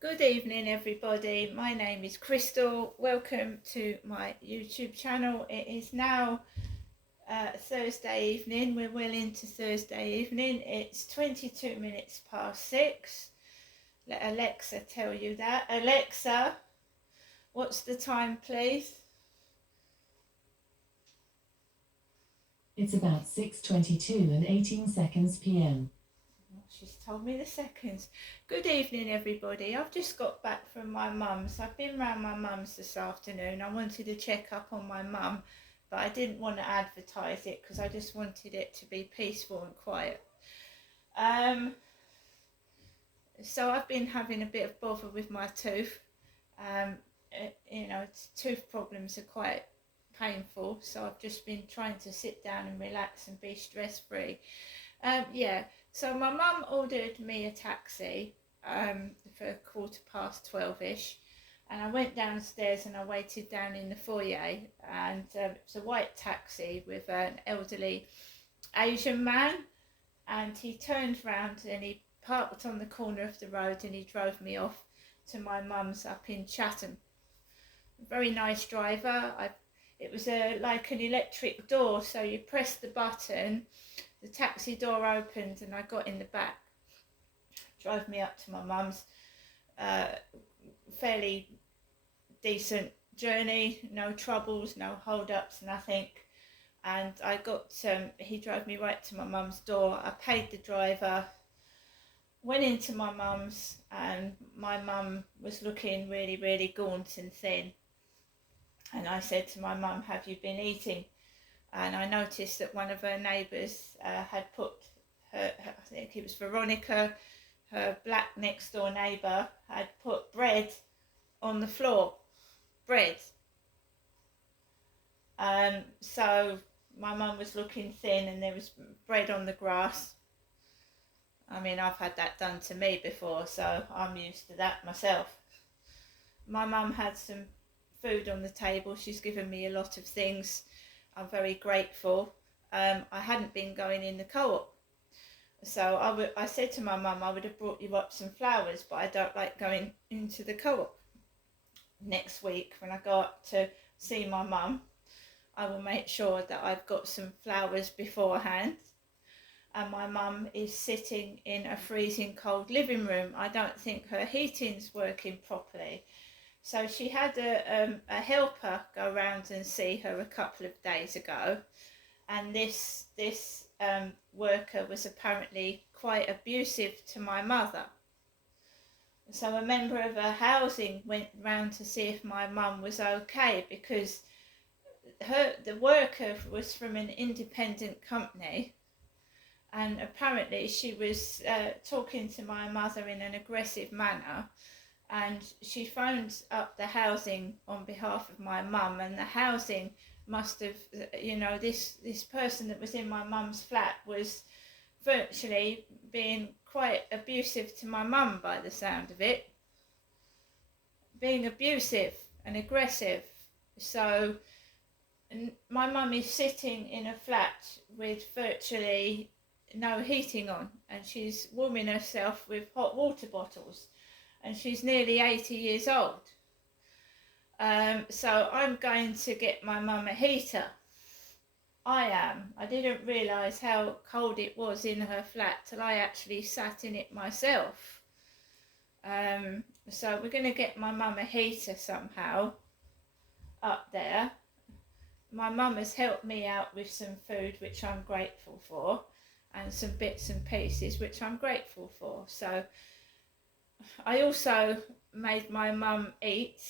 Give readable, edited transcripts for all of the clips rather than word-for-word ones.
Good evening, everybody. My name is Crystal. Welcome to my YouTube channel. It is now Thursday evening. We're well into Thursday evening. It's 22 minutes past 6. Let Alexa tell you that. Alexa, what's the time, please? It's about 6:22 and 18 seconds p.m. She's told me the seconds. Good evening, everybody. I've just got back from my mum's. I've been round my mum's this afternoon. I wanted to check up on my mum, but I didn't want to advertise it because I just wanted it to be peaceful and quiet. So I've been having a bit of bother with my tooth. Tooth problems are quite painful, so I've just been trying to sit down and relax and be stress-free. So my mum ordered me a taxi for 12:15ish, and I went downstairs and I waited down in the foyer, and it was a white taxi with an elderly Asian man, and he turned round and he parked on the corner of the road and he drove me off to my mum's up in Chatham. Very nice driver. It was like an electric door, so you press the button, the taxi door opened and I got in the back. Drove me up to my mum's. Fairly decent journey, no troubles, no hold-ups, nothing. And he drove me right to my mum's door. I paid the driver, went into my mum's, and my mum was looking really, really gaunt and thin. And I said to my mum, "Have you been eating?" And I noticed that one of her neighbours had put I think it was Veronica, her black next door neighbour, had put bread on the floor. Bread. So my mum was looking thin and there was bread on the grass. I mean, I've had that done to me before, so I'm used to that myself. My mum had some food on the table. She's given me a lot of things. I'm very grateful. I hadn't been going in the co-op, so I said to my mum I would have brought you up some flowers, but I don't like going into the co-op. Next week when I go up to see my mum, I will make sure that I've got some flowers beforehand. And my mum is sitting in a freezing cold living room. I don't think her heating's working properly. So she had a helper go round and see her a couple of days ago, and this worker was apparently quite abusive to my mother. So a member of her housing went round to see if my mum was okay, because the worker was from an independent company, and apparently she was talking to my mother in an aggressive manner. And she phoned up the housing on behalf of my mum, and the housing must have, this person that was in my mum's flat was virtually being quite abusive to my mum by the sound of it. Being abusive and aggressive. So my mum is sitting in a flat with virtually no heating on, and she's warming herself with hot water bottles. And she's nearly 80 years old. So I'm going to get my mum a heater. I am. I didn't realise how cold it was in her flat till I actually sat in it myself. So we're going to get my mum a heater somehow up there. My mum has helped me out with some food, which I'm grateful for, and some bits and pieces, which I'm grateful for. So I also made my mum eat.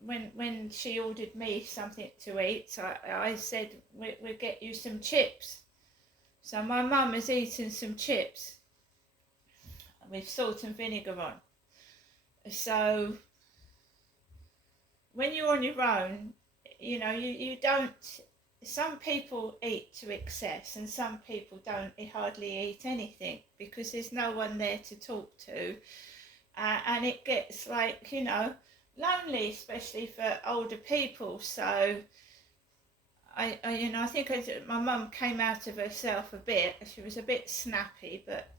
When she ordered me something to eat, I said we'll get you some chips. So my mum has eaten some chips with salt and vinegar on. So when you're on your own, you don't. Some people eat to excess, and some people don't hardly eat anything because there's no one there to talk to, and it gets lonely, especially for older people. So I think my mum came out of herself a bit. She was a bit snappy, but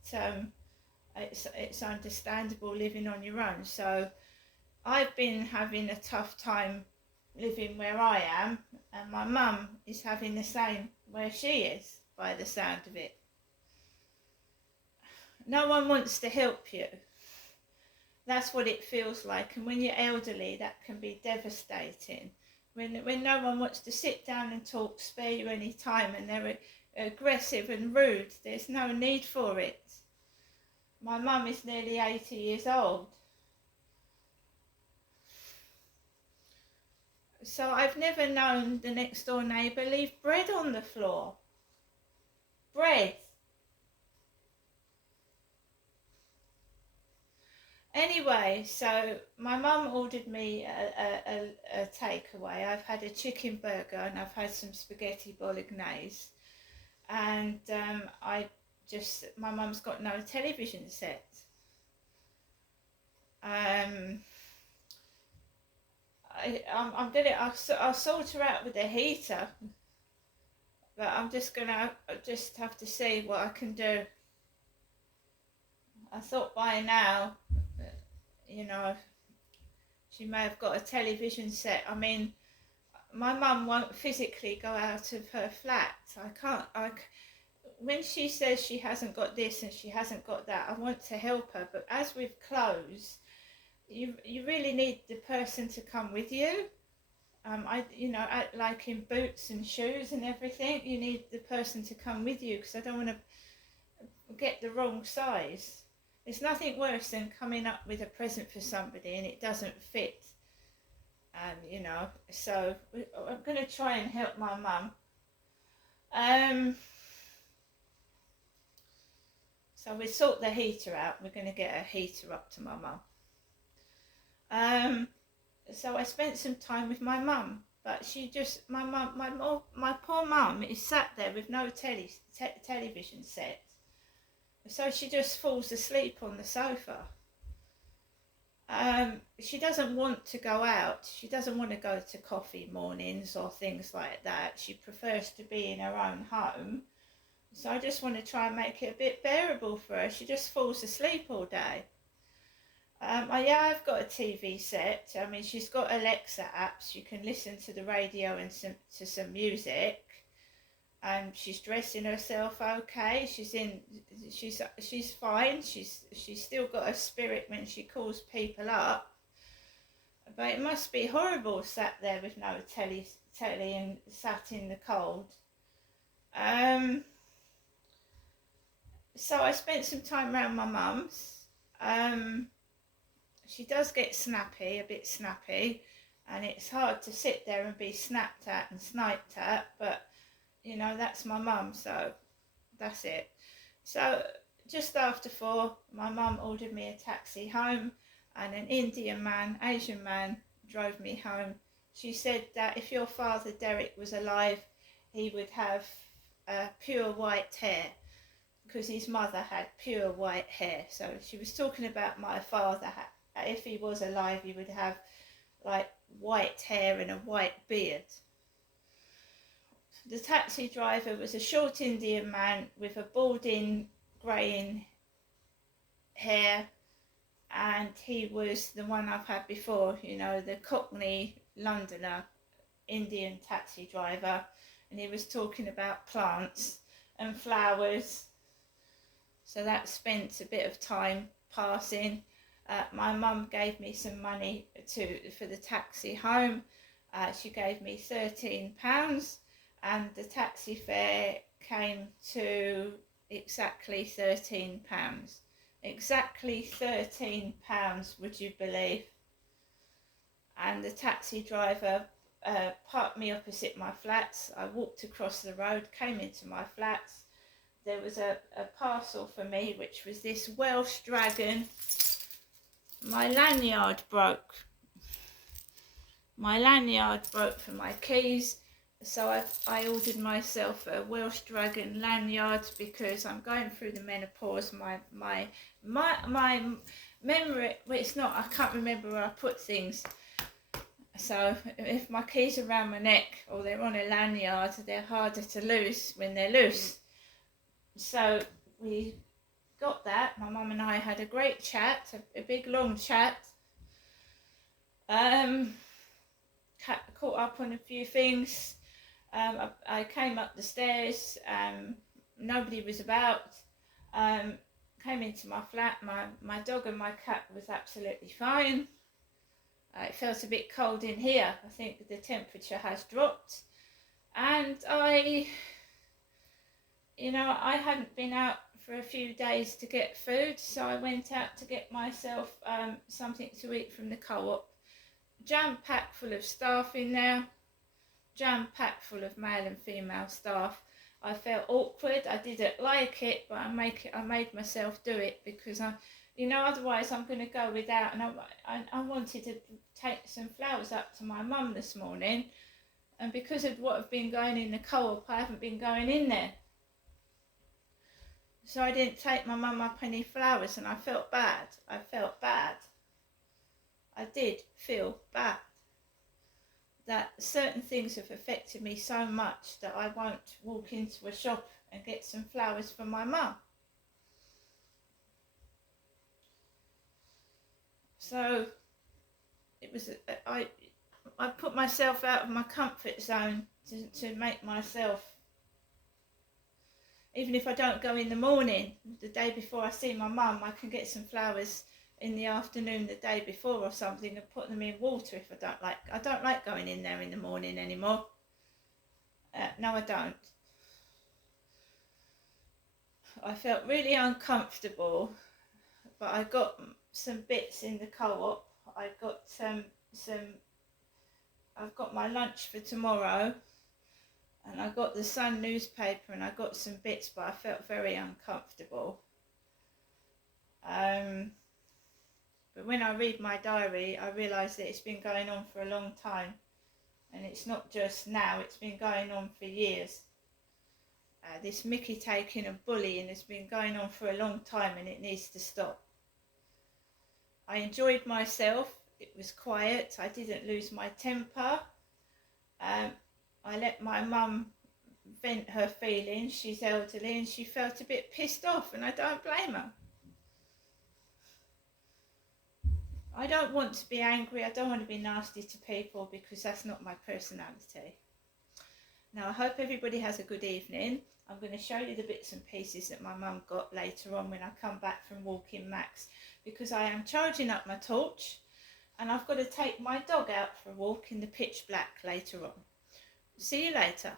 it's understandable living on your own. So I've been having a tough time living where I am, and my mum is having the same where she is, by the sound of it. No one wants to help you. That's what it feels like, and when you're elderly, that can be devastating. When no one wants to sit down and talk, spare you any time, and they're aggressive and rude, there's no need for it. My mum is nearly 80 years old. So I've never known the next door neighbour leave bread on the floor. Bread. Anyway, so my mum ordered me a takeaway. I've had a chicken burger and I've had some spaghetti bolognese. And my mum's got no television set. I'll sort her out with a heater, but I'm just gonna have to see what I can do. I thought by now, you know, she may have got a television set. I mean, my mum won't physically go out of her flat. When she says she hasn't got this and she hasn't got that, I want to help her, but as with clothes, you really need the person to come with you. Like in boots and shoes and everything, you need the person to come with you, because I don't want to get the wrong size. There's nothing worse than coming up with a present for somebody and it doesn't fit. So I'm going to try and help my mum. So we sort the heater out. We're going to get a heater up to my mum. So I spent some time with my mum, but my poor mum is sat there with no television set. So she just falls asleep on the sofa. She doesn't want to go out. She doesn't want to go to coffee mornings or things like that. She prefers to be in her own home. So I just want to try and make it a bit bearable for her. She just falls asleep all day. I've got a TV set. I mean, she's got Alexa apps. You can listen to the radio and to some music. She's dressing herself okay. She's fine. She's still got a spirit when she calls people up. But it must be horrible sat there with no telly and sat in the cold. So I spent some time around my mum's. She does get a bit snappy, and it's hard to sit there and be snapped at and sniped at, but that's my mum, so that's it. So just after 4, my mum ordered me a taxi home, and an Asian man drove me home. She said that if your father Derek was alive, he would have pure white hair, because his mother had pure white hair. So she was talking about my father. If he was alive, he would have like white hair and a white beard. The taxi driver was a short Indian man with a balding, greying hair, and he was the one I've had before, the Cockney Londoner Indian taxi driver, and he was talking about plants and flowers. So that spent a bit of time passing. My mum gave me some money for the taxi home. She gave me £13, and the taxi fare came to exactly £13. Exactly £13, would you believe? And the taxi driver parked me opposite my flats. I walked across the road, came into my flats. There was a parcel for me, which was this Welsh dragon. My lanyard broke. My lanyard broke for my keys, so I ordered myself a Welsh dragon lanyard, because I'm going through the menopause. My memory, well, it's not, I can't remember where I put things. So if my keys are around my neck or they're on a lanyard, they're harder to lose when they're loose. So we got that, my mum and I had a great chat, a big long chat. Caught up on a few things. I came up the stairs. Nobody was about. Came into my flat. My dog and my cat was absolutely fine. It felt a bit cold in here. I think the temperature has dropped. And I hadn't been out for a few days to get food, so I went out to get myself something to eat from the co-op. Jam-packed full of staff in there, jam-packed full of male and female staff. I felt awkward. I didn't like it, but I made myself do it because otherwise I'm going to go without. And I wanted to take some flowers up to my mum this morning, and because of what have been going in the co-op, I haven't been going in there. So I didn't take my mum up any flowers, and I felt bad. I did feel bad that certain things have affected me so much that I won't walk into a shop and get some flowers for my mum. So it was, I put myself out of my comfort zone to make myself, even if I don't go in the morning, the day before I see my mum, I can get some flowers in the afternoon the day before or something and put them in water if I don't like going in there in the morning anymore. No, I don't. I felt really uncomfortable, but I got some bits in the co-op. I got I've got my lunch for tomorrow, and I got the Sun newspaper, and I got some bits, but I felt very uncomfortable. But when I read my diary, I realise that it's been going on for a long time, and it's not just now, it's been going on for years. This Mickey taking and bullying has been going on for a long time, and it needs to stop. I enjoyed myself. It was quiet. I didn't lose my temper. I let my mum vent her feelings. She's elderly and she felt a bit pissed off, and I don't blame her. I don't want to be angry. I don't want to be nasty to people because that's not my personality. Now, I hope everybody has a good evening. I'm going to show you the bits and pieces that my mum got later on when I come back from walking Max, because I am charging up my torch and I've got to take my dog out for a walk in the pitch black later on. See you later.